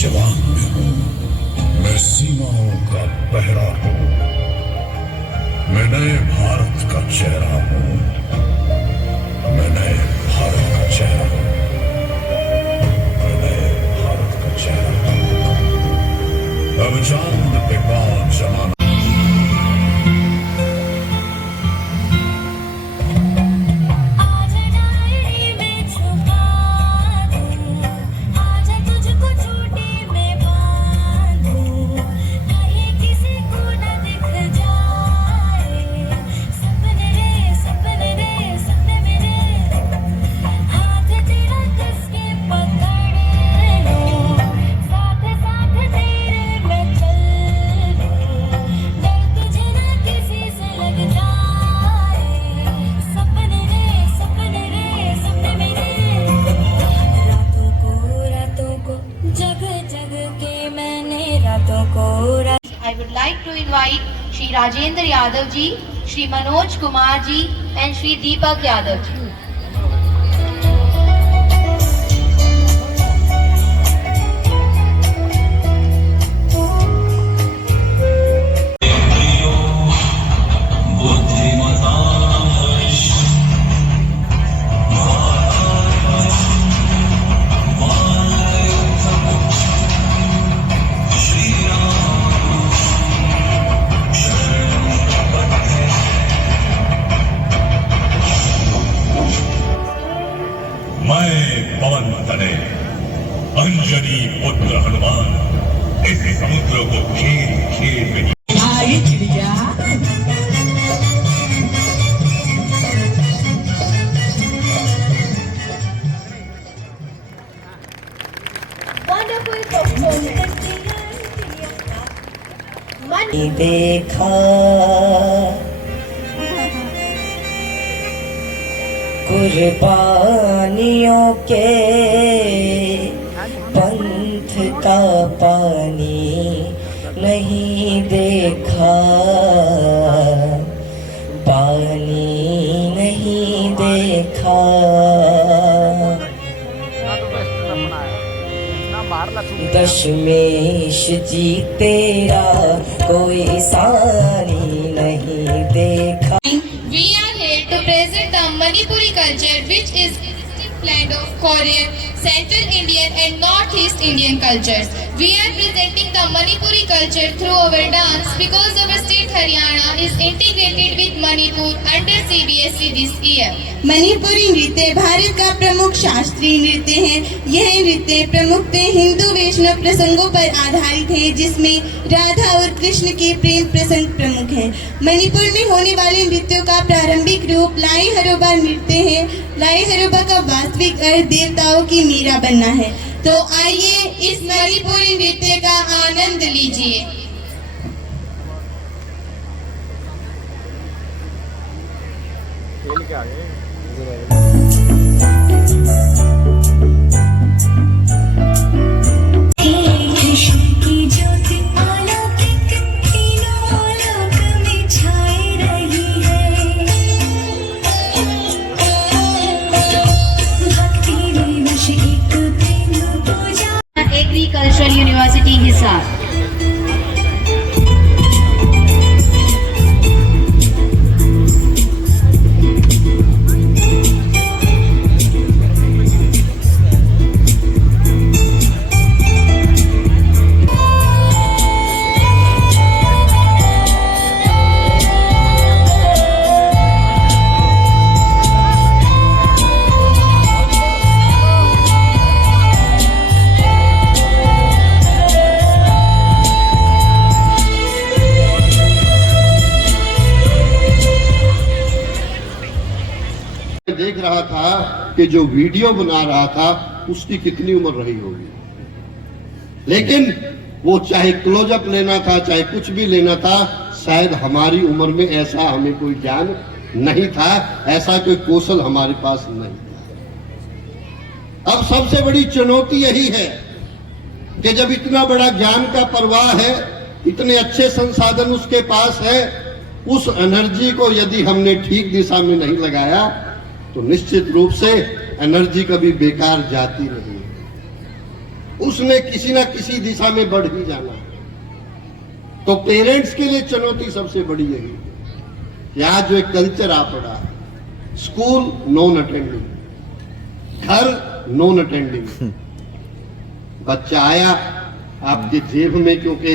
जवान में हूँ, मैं सीमाओं का पहरा हूँ, मैं नए भारत का चेहरा हूँ, मैं नए भारत का चेहरा हूँ, मैं नए भारत का चेहरा हूँ। अब चांद पे कौन जमाना I would like to invite Shri Rajendra Yadav ji, Shri Manoj Kumar ji and Shri Deepak Yadav ji. पवन तने अंजनी पुत्र हनुमान इस समुद्र को खेल खेल में देखा कुर्बानियों के पंथ का पानी नहीं देखा, पानी नहीं देखा। दशमेश जी तेरा कोई सानी नहीं देखा। We are here to present the Manipuri culture, which is blend of Korean, Central Indian and Northeast Indian cultures. We are presenting the Manipuri culture through our dance because our state Haryana is integrated with Manipur under CBSE this year. Manipuri नृत्य भारत का प्रमुख शास्त्रीय नृत्य है। यह नृत्य प्रमुखतः हिंदू वैष्णव प्रसंगों पर आधारित है, जिसमें राधा और कृष्ण के प्रेम प्रसंग प्रमुख है। मणिपुर में होने वाले नृत्यों का प्रारंभिक रूप लाई हरोबा नृत्य है। लाई हरोबा का वास्तविक अर्थ देवताओं की मीरा बनना है। तो आइए इस मणिपुरी नृत्य का आनंद लीजिए। Agricultural University Hisar. देख रहा था कि जो वीडियो बना रहा था उसकी कितनी उम्र रही होगी, लेकिन वो चाहे क्लोजअप लेना था चाहे कुछ भी लेना था, शायद हमारी उम्र में ऐसा हमें कोई ज्ञान नहीं था, ऐसा कोई कौशल हमारे पास नहीं था। अब सबसे बड़ी चुनौती यही है कि जब इतना बड़ा ज्ञान का प्रवाह है, इतने अच्छे संसाधन उसके पास है, उस एनर्जी को यदि हमने ठीक दिशा में नहीं लगाया तो निश्चित रूप से एनर्जी कभी बेकार जाती नहीं। उसने किसी ना किसी दिशा में बढ़ ही जाना है। तो पेरेंट्स के लिए चुनौती सबसे बड़ी यही है कि आज जो एक कल्चर आ पड़ा है, स्कूल नॉन अटेंडिंग, घर नॉन अटेंडिंग। बच्चा आया आपके जेब में क्योंकि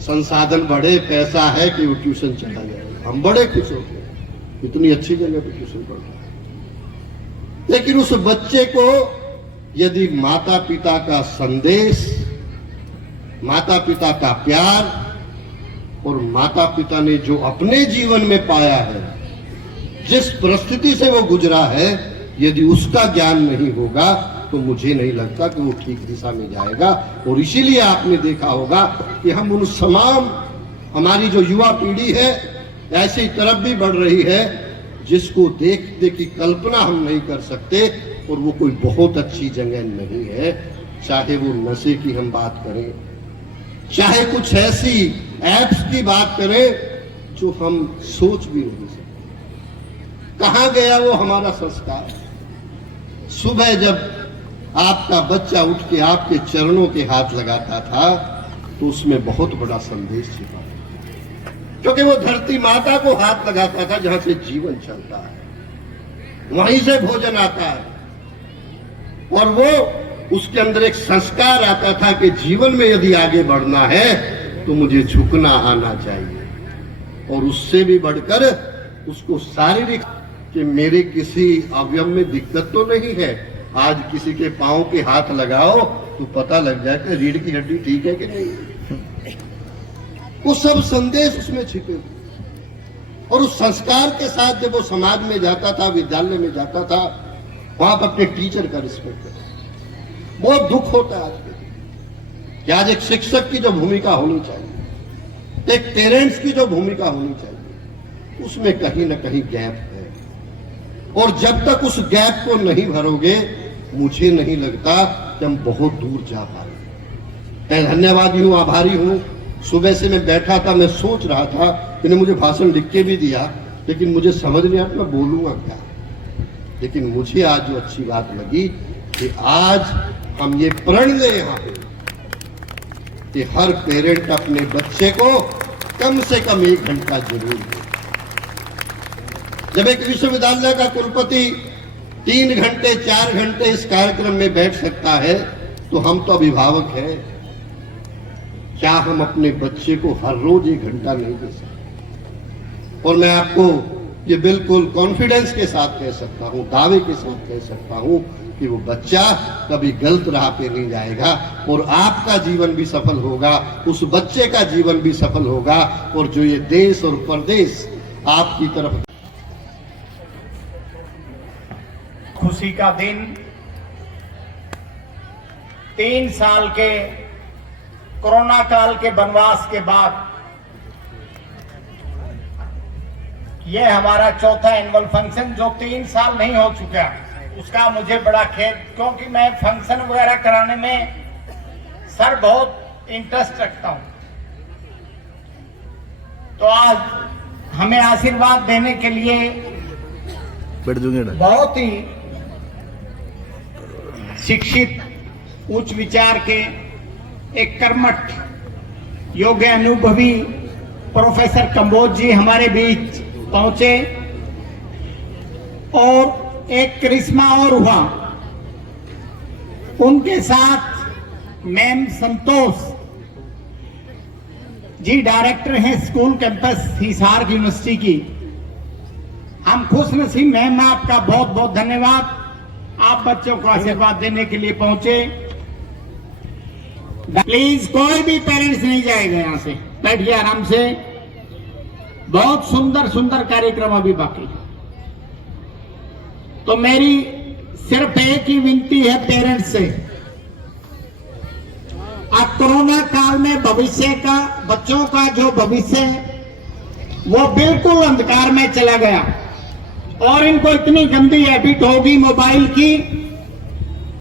संसाधन बढ़े, पैसा है कि वो ट्यूशन चला जाएगा, हम बड़े खुश होते हैं इतनी अच्छी जगह पे ट्यूशन पढ़ रहा है। लेकिन उस बच्चे को यदि माता पिता का संदेश, माता पिता का प्यार और माता पिता ने जो अपने जीवन में पाया है, जिस परिस्थिति से वो गुजरा है, यदि उसका ज्ञान नहीं होगा तो मुझे नहीं लगता कि वो ठीक दिशा में जाएगा। और इसीलिए आपने देखा होगा कि हम उन तमाम, हमारी जो युवा पीढ़ी है ऐसी तरफ भी बढ़ रही है जिसको देखने की कल्पना हम नहीं कर सकते, और वो कोई बहुत अच्छी जगह नहीं है। चाहे वो नशे की हम बात करें, चाहे कुछ ऐसी एप्स की बात करें जो हम सोच भी नहीं सकते। कहां गया वो हमारा संस्कार? सुबह जब आपका बच्चा उठ के आपके चरणों के हाथ लगाता था तो उसमें बहुत बड़ा संदेश छिपा था, क्योंकि वो धरती माता को हाथ लगाता था जहां से जीवन चलता है, वहीं से भोजन आता है, और वो उसके अंदर एक संस्कार आता था कि जीवन में यदि आगे बढ़ना है तो मुझे झुकना आना चाहिए। और उससे भी बढ़कर उसको शारीरिक, कि मेरे किसी अवयव में दिक्कत तो नहीं है, आज किसी के पांव के हाथ लगाओ तो पता लग जाए कि रीढ़ की हड्डी ठीक है कि नहीं। वो सब संदेश उसमें छिपे हुए। और उस संस्कार के साथ जब वो समाज में जाता था, विद्यालय में जाता था, वहां पर अपने टीचर का रिस्पेक्ट करता। बहुत दुख होता है आज के कि आज एक शिक्षक की जो भूमिका होनी चाहिए, एक पेरेंट्स की जो भूमिका होनी चाहिए, उसमें कहीं ना कहीं गैप है। और जब तक उस गैप को नहीं भरोगे, मुझे नहीं लगता कि हम बहुत दूर जा पाएंगे। मैं धन्यवादी हूं, आभारी हूं। सुबह से मैं बैठा था, मैं सोच रहा था, इन्होंने मुझे भाषण लिख के भी दिया, लेकिन मुझे समझ नहीं आता मैं बोलूंगा क्या। लेकिन मुझे आज जो अच्छी बात लगी कि आज हम ये प्रण लें यहाँ पे कि हर पेरेंट अपने बच्चे को कम से कम 1 घंटा जरूर दे। जब एक विश्वविद्यालय का कुलपति 3 घंटे 4 घंटे इस कार्यक्रम में बैठ सकता है, तो हम तो अभिभावक हैं, क्या हम अपने बच्चे को हर रोज 1 घंटा नहीं दे सकते? और मैं आपको ये बिल्कुल कॉन्फिडेंस के साथ कह सकता हूं, दावे के साथ कह सकता हूं कि वो बच्चा कभी गलत राह पे नहीं जाएगा, और आपका जीवन भी सफल होगा, उस बच्चे का जीवन भी सफल होगा, और जो ये देश और प्रदेश आपकी तरफ। खुशी का दिन, 3 साल के कोरोना काल के वनवास के बाद यह हमारा चौथा एनुअल फंक्शन, जो 3 साल नहीं हो चुका, उसका मुझे बड़ा खेद, क्योंकि मैं फंक्शन वगैरह कराने में सर बहुत इंटरेस्ट रखता हूं। तो आज हमें आशीर्वाद देने के लिए बहुत ही शिक्षित, उच्च विचार के, एक कर्मठ, योग्य अनुभवी प्रोफेसर कंबोज जी हमारे बीच पहुंचे, और एक करिश्मा और हुआ, उनके साथ मैम संतोष जी डायरेक्टर हैं स्कूल कैंपस हिसार यूनिवर्सिटी की। हम खुश नसीब मैम, आपका बहुत बहुत धन्यवाद, आप बच्चों को आशीर्वाद देने के लिए पहुंचे। प्लीज कोई भी पेरेंट्स नहीं जाएगा, यहां से बैठिए आराम से। बहुत सुंदर सुंदर कार्यक्रम अभी बाकी। तो मेरी सिर्फ एक ही विनती है पेरेंट्स से, आज कोरोना काल में भविष्य का, बच्चों का जो भविष्य है वो बिल्कुल अंधकार में चला गया, और इनको इतनी गंदी हैबिट होगी मोबाइल की